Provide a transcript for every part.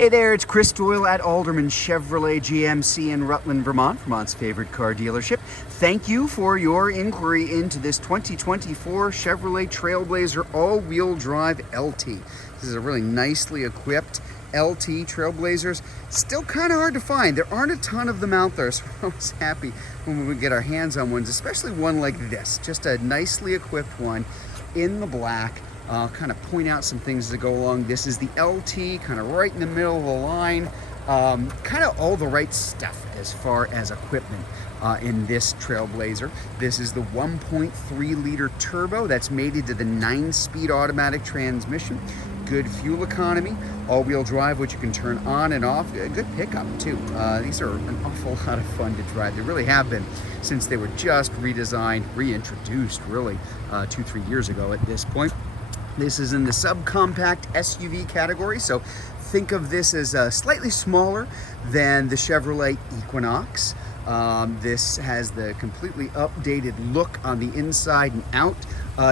Hey there, it's Chris Doyle at Alderman Chevrolet GMC in Rutland, Vermont's favorite car dealership. Thank you for your inquiry into this 2024 Chevrolet Trailblazer all-wheel drive LT. This is a really nicely equipped LT Trailblazers. Still kind of hard to find. There aren't a ton of them out there, so I was happy when we would get our hands on ones, especially one like this. Just a nicely equipped one in the black. I'll kind of point out some things that go along. This is the LT, kind of right in the middle of the line. Kind of all the right stuff as far as equipment in this Trailblazer. This is the 1.3 liter turbo that's mated to the 9-speed automatic transmission. Good fuel economy, all-wheel drive, which you can turn on and off. A good pickup too. These are an awful lot of fun to drive. They really have been since they were just redesigned, reintroduced really 2-3 years ago at this point. This is in the subcompact SUV category, so think of this as slightly smaller than the Chevrolet Equinox. This has the completely updated look on the inside and out,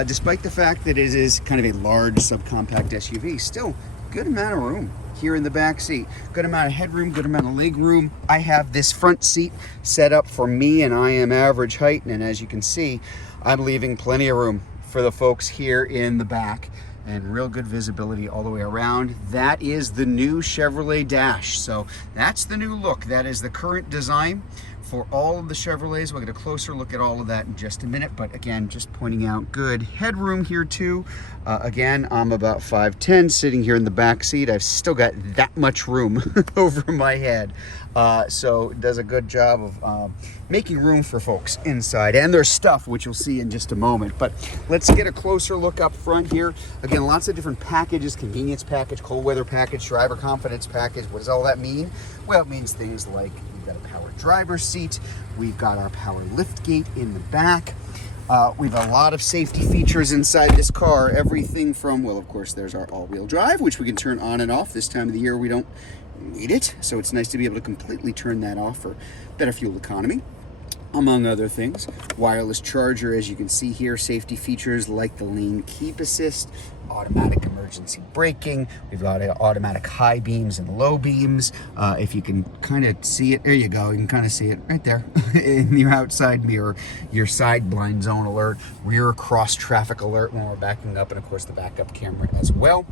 despite the fact that it is kind of a large subcompact SUV. Still, good amount of room here in the back seat. Good amount of headroom, good amount of leg room. I have this front seat set up for me, and I am average height, and as you can see, I'm leaving plenty of room for the folks here in the back, and real good visibility all the way around. That is the new Chevrolet Dash. So that's the new look. That is the current design for all of the Chevrolets. We'll get a closer look at all of that in just a minute, but again, just pointing out good headroom here too. Again, I'm about 5'10", sitting here in the back seat. I've still got that much room over my head. So it does a good job of making room for folks inside and their stuff, which you'll see in just a moment. But let's get a closer look up front here. Again, lots of different packages: convenience package, cold weather package, driver confidence package. What does all that mean? Well, it means things like we've got a power driver's seat, we've got our power lift gate in the back. We've a lot of safety features inside this car. Everything from, well, of course, there's our all-wheel drive, which we can turn on and off. This time of the year, we don't need it, so it's nice to be able to completely turn that off for better fuel economy, among other things. Wireless charger, as you can see here. Safety features like the lane keep assist, automatic emergency braking. We've got automatic high beams and low beams. If you can kind of see it, there you go. You can kind of see it right there in your outside mirror. Your side blind zone alert, rear cross traffic alert when we're backing up, and of course the backup camera as well.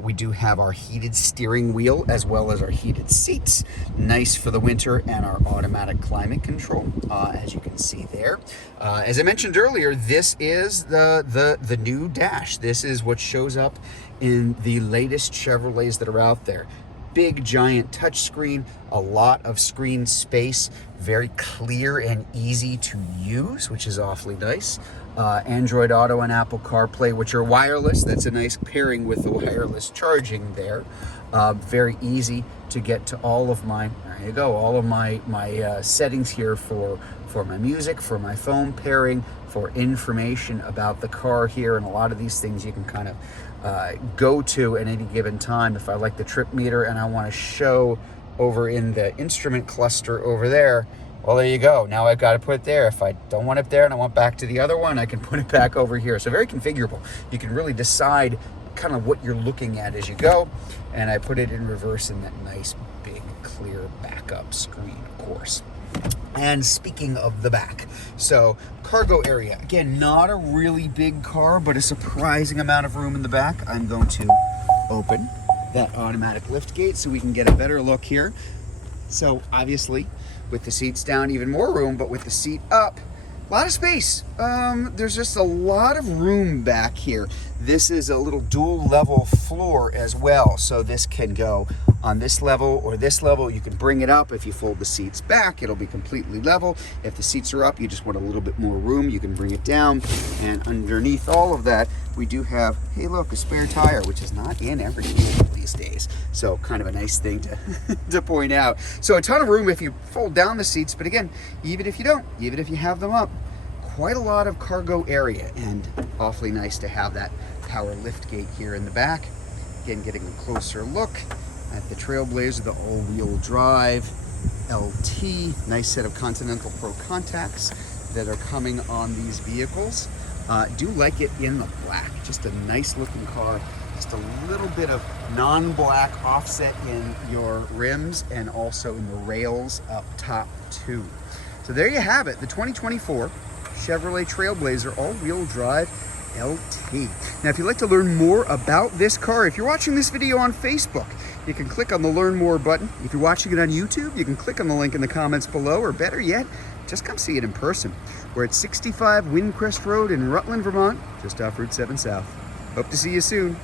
We do have our heated steering wheel as well as our heated seats. Nice for the winter, and our automatic climate control, as you can see there. As I mentioned earlier, this is the new Dash. This is what shows up in the latest Chevrolets that are out there. Big giant touchscreen, a lot of screen space, very clear and easy to use, which is awfully nice. Android Auto and Apple CarPlay, which are wireless. That's a nice pairing with the wireless charging there. Very easy to get to all of my, there you go, all of my settings here for my music, for my phone pairing, for information about the car here, and a lot of these things you can kind of go to at any given time. If I like the trip meter and I want to show over in the instrument cluster over there, well, there you go. Now I've got to put it there. If I don't want it there and I want back to the other one, I can put it back over here. So very configurable. You can really decide kind of what you're looking at as you go. And I put it in reverse in that nice, big, clear backup screen, of course. And speaking of the back, so cargo area. Again, not a really big car, but a surprising amount of room in the back. I'm going to open that automatic lift gate so we can get a better look here. So obviously, with the seats down, even more room, but with the seat up, a lot of space. There's just a lot of room back here. This is a little dual level floor as well. So this can go on this level or this level. You can bring it up. If you fold the seats back, it'll be completely level. If the seats are up, you just want a little bit more room, you can bring it down. And underneath all of that, we do have, hey look, a spare tire, which is not in every vehicle these days. So kind of a nice thing to, to point out. So a ton of room if you fold down the seats, but again, even if you don't, even if you have them up, quite a lot of cargo area, and awfully nice to have that power lift gate here in the back. Again, getting a closer look at the Trailblazer, the all-wheel drive LT. Nice set of Continental Pro contacts that are coming on these vehicles. Do like it in the black. Just a nice looking car. Just a little bit of non-black offset in your rims and also in the rails up top too. So there you have it, the 2024 Chevrolet Trailblazer all-wheel drive LT. Now, if you'd like to learn more about this car, if you're watching this video on Facebook, you can click on the Learn More button. If you're watching it on YouTube, you can click on the link in the comments below, or better yet, just come see it in person. We're at 65 Windcrest Road in Rutland, Vermont, just off Route 7 South. Hope to see you soon.